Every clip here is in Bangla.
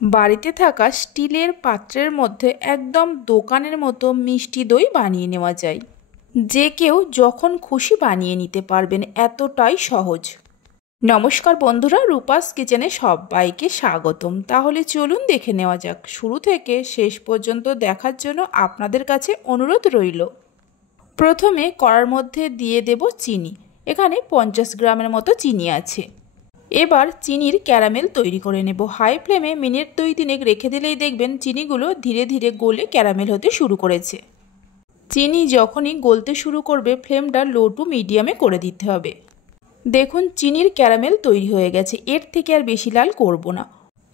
বাড়িতে থাকা স্টিলের পাত্রের মধ্যে একদম দোকানের মতো মিষ্টি দই বানিয়ে নেওয়া যায়। যে কেউ যখন খুশি বানিয়ে নিতে পারবেন, এতটাই সহজ। নমস্কার বন্ধুরা, রূপাস কিচেনে সবাইকে স্বাগতম। তাহলে চলুন দেখে নেওয়া যাক। শুরু থেকে শেষ পর্যন্ত দেখার জন্য আপনাদের কাছে অনুরোধ রইল। প্রথমে কড়ার মধ্যে দিয়ে দেব চিনি। এখানে 50 গ্রামের মতো চিনি আছে। এবার চিনির ক্যারামেল তৈরি করে নেব। হাই ফ্লেমে মিনিট 2-3 রেখে দিলেই দেখবেন চিনিগুলো ধীরে ধীরে গলে ক্যারামেল হতে শুরু করেছে। চিনি যখনই গলতে শুরু করবে, ফ্লেমটা লো টু মিডিয়ামে করে দিতে হবে। দেখুন চিনির ক্যারামেল তৈরি হয়ে গেছে। এর থেকে আর বেশি লাল করব না।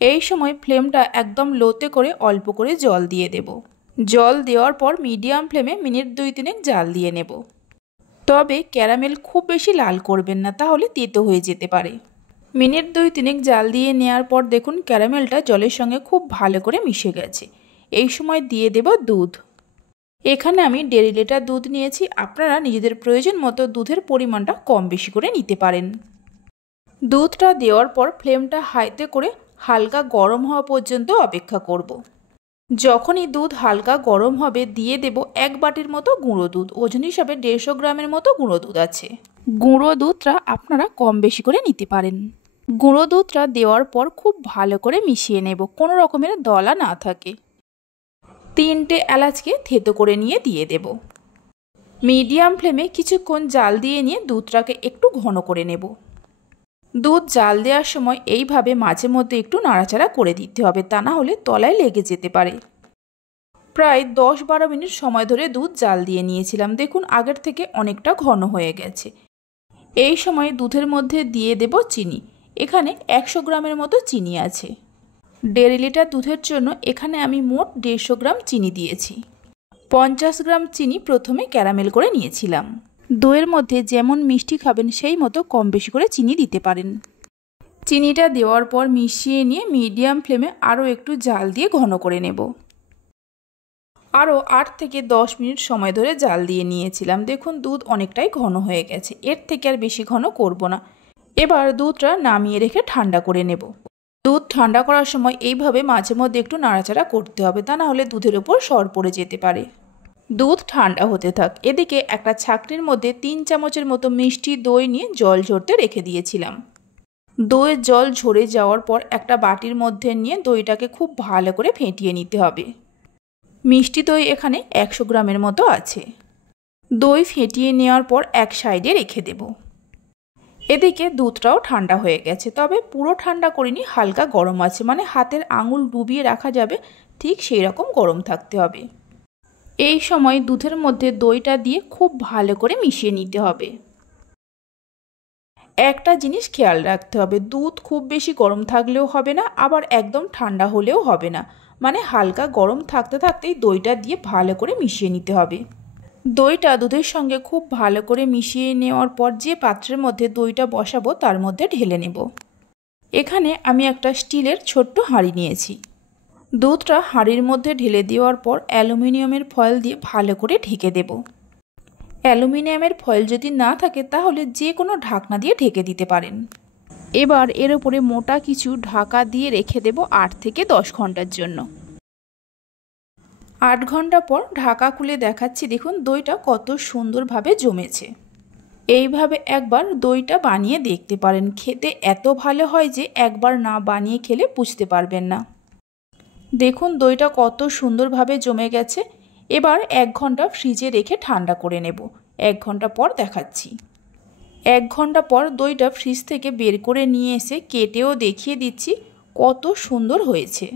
এই সময় ফ্লেমটা একদম লোতে করে অল্প করে জল দিয়ে দেব। জল দেওয়ার পর মিডিয়াম ফ্লেমে মিনিট 2-3 জাল দিয়ে নেব। তবে ক্যারামেল খুব বেশি লাল করবেন না, তাহলে তেতো হয়ে যেতে পারে। মিনিট 2-3 জাল দিয়ে নেওয়ার পর দেখুন ক্যারামেলটা জলের সঙ্গে খুব ভালো করে মিশে গেছে। এই সময় দিয়ে দেব দুধ। এখানে আমি 1.5 লিটার দুধ নিয়েছি। আপনারা নিজেদের প্রয়োজন মতো দুধের পরিমাণটা কম বেশি করে নিতে পারেন। দুধটা দেওয়ার পর ফ্লেমটা হাইতে করে হালকা গরম হওয়া পর্যন্ত অপেক্ষা করব। যখনই দুধ হালকা গরম হবে, দিয়ে দেব 1 বাটির মতো গুঁড়ো দুধ। ওজন হিসাবে 150 গ্রামের মতো গুঁড়ো দুধ আছে। গুঁড়ো দুধটা আপনারা কম বেশি করে নিতে পারেন। গুঁড়ো দুধটা দেওয়ার পর খুব ভালো করে মিশিয়ে নেব, কোনো রকমের দলা না থাকে। 3টে এলাচকে থেতো করে নিয়ে দিয়ে দেব। মিডিয়াম ফ্লেমে কিছুক্ষণ জাল দিয়ে নিয়ে দুধটাকে একটু ঘন করে নেব। দুধ জাল দেওয়ার সময় এইভাবে মাঝে মধ্যে একটু নাড়াচাড়া করে দিতে হবে, তা না হলে তলায় লেগে যেতে পারে। প্রায় 10-12 মিনিট সময় ধরে দুধ জাল দিয়ে নিয়েছিলাম। দেখুন আগের থেকে অনেকটা ঘন হয়ে গেছে। এই সময় দুধের মধ্যে দিয়ে দেব চিনি। এখানে 100 গ্রামের মতো চিনি আছে। 1.5 লিটার দুধের জন্য এখানে আমি মোট 150 গ্রাম চিনি দিয়েছি। 50 গ্রাম চিনি প্রথমে ক্যারামেল করে নিয়েছিলাম। দইয়ের মধ্যে যেমন মিষ্টি খাবেন সেই মতো কম বেশি করে চিনি দিতে পারেন। চিনিটা দেওয়ার পর মিশিয়ে নিয়ে মিডিয়াম ফ্লেমে আরও একটু জাল দিয়ে ঘন করে নেব। আরও 8 থেকে 10 মিনিট সময় ধরে জাল দিয়ে নিয়েছিলাম। দেখুন দুধ অনেকটাই ঘন হয়ে গেছে। এর থেকে আর বেশি ঘন করব না। এবার দুধটা নামিয়ে রেখে ঠান্ডা করে নেব। দুধ ঠান্ডা করার সময় এইভাবে মাঝে মধ্যে একটু নাড়াচাড়া করতে হবে, তা না হলে দুধের ওপর সর পড়ে যেতে পারে। দুধ ঠান্ডা হতে থাক। এদিকে একটা ছাঁকনির মধ্যে 3 চামচের মতো মিষ্টি দই নিয়ে জল ঝরতে রেখে দিয়েছিলাম। দইয়ের জল ঝরে যাওয়ার পর একটা বাটির মধ্যে নিয়ে দইটাকে খুব ভালো করে ফেটিয়ে নিতে হবে। মিষ্টি দই এখানে 100 গ্রামের মতো আছে। দই ফেটিয়ে নেওয়ার পর এক সাইডে রেখে দেব। এদিকে দুধটাও ঠান্ডা হয়ে গেছে, তবে পুরো ঠান্ডা করিনি, হালকা গরম আছে, মানে হাতের আঙুল ডুবিয়ে রাখা যাবে ঠিক সেই রকম গরম থাকতে হবে। এই সময় দুধের মধ্যে দইটা দিয়ে খুব ভালো করে মিশিয়ে নিতে হবে। একটা জিনিস খেয়াল রাখতে হবে, দুধ খুব বেশি গরম থাকলেও হবে না, আবার একদম ঠান্ডা হলেও হবে না, মানে হালকা গরম থাকতে থাকতেই দইটা দিয়ে ভালো করে মিশিয়ে নিতে হবে। দইটা দুধের সঙ্গে খুব ভালো করে মিশিয়ে নেওয়ার পর যে পাত্রের মধ্যে দইটা বসাবো তার মধ্যে ঢেলে নেব। এখানে আমি একটা স্টিলের ছোট্ট হাঁড়ি নিয়েছি। দুধটা হাঁড়ির মধ্যে ঢেলে দেওয়ার পর অ্যালুমিনিয়ামের ফয়েল দিয়ে ভালো করে ঢেকে দেব। অ্যালুমিনিয়ামের ফয়েল যদি না থাকে তাহলে যে কোনো ঢাকনা দিয়ে ঢেকে দিতে পারেন। এবার এর উপরে মোটা কিছু ঢাকা দিয়ে রেখে দেব 8 থেকে 10 ঘন্টার জন্য। 8 ঘন্টা পর ঢাকা খুলে দেখাচ্ছি। দেখুন দইটা কত সুন্দরভাবে জমেছে। এইভাবে একবার দইটা বানিয়ে দেখতে পারেন। খেতে এত ভালো হয় যে একবার না বানিয়ে খেলে বুঝতে পারবেন না। দেখুন দইটা কত সুন্দরভাবে জমে গেছে। এবার 1 ঘন্টা ফ্রিজে রেখে ঠান্ডা করে নেব। 1 ঘন্টা পর দেখাচ্ছি। 1 ঘন্টা পর দইটা ফ্রিজ থেকে বের করে নিয়ে এসে কেটেও দেখিয়ে দিচ্ছি কত সুন্দর হয়েছে।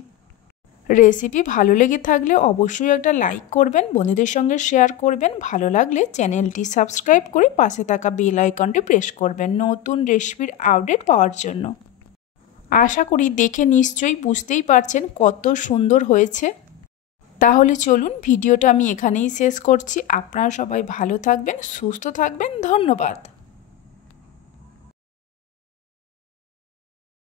রেসিপি ভালো লেগে থাকলে অবশ্যই একটা লাইক করবেন, বন্ধুদের সঙ্গে শেয়ার করবেন। ভালো লাগলে চ্যানেলটি সাবস্ক্রাইব করে পাশে থাকা বেল আইকনটি প্রেস করবেন নতুন রেসিপির আপডেট পাওয়ার জন্য। আশা করি দেখে নিশ্চয়ই বুঝতেই পারছেন কত সুন্দর হয়েছে। তাহলে চলুন ভিডিওটা আমি এখানেই শেষ করছি। আপনারা সবাই ভালো থাকবেন, সুস্থ থাকবেন। ধন্যবাদ।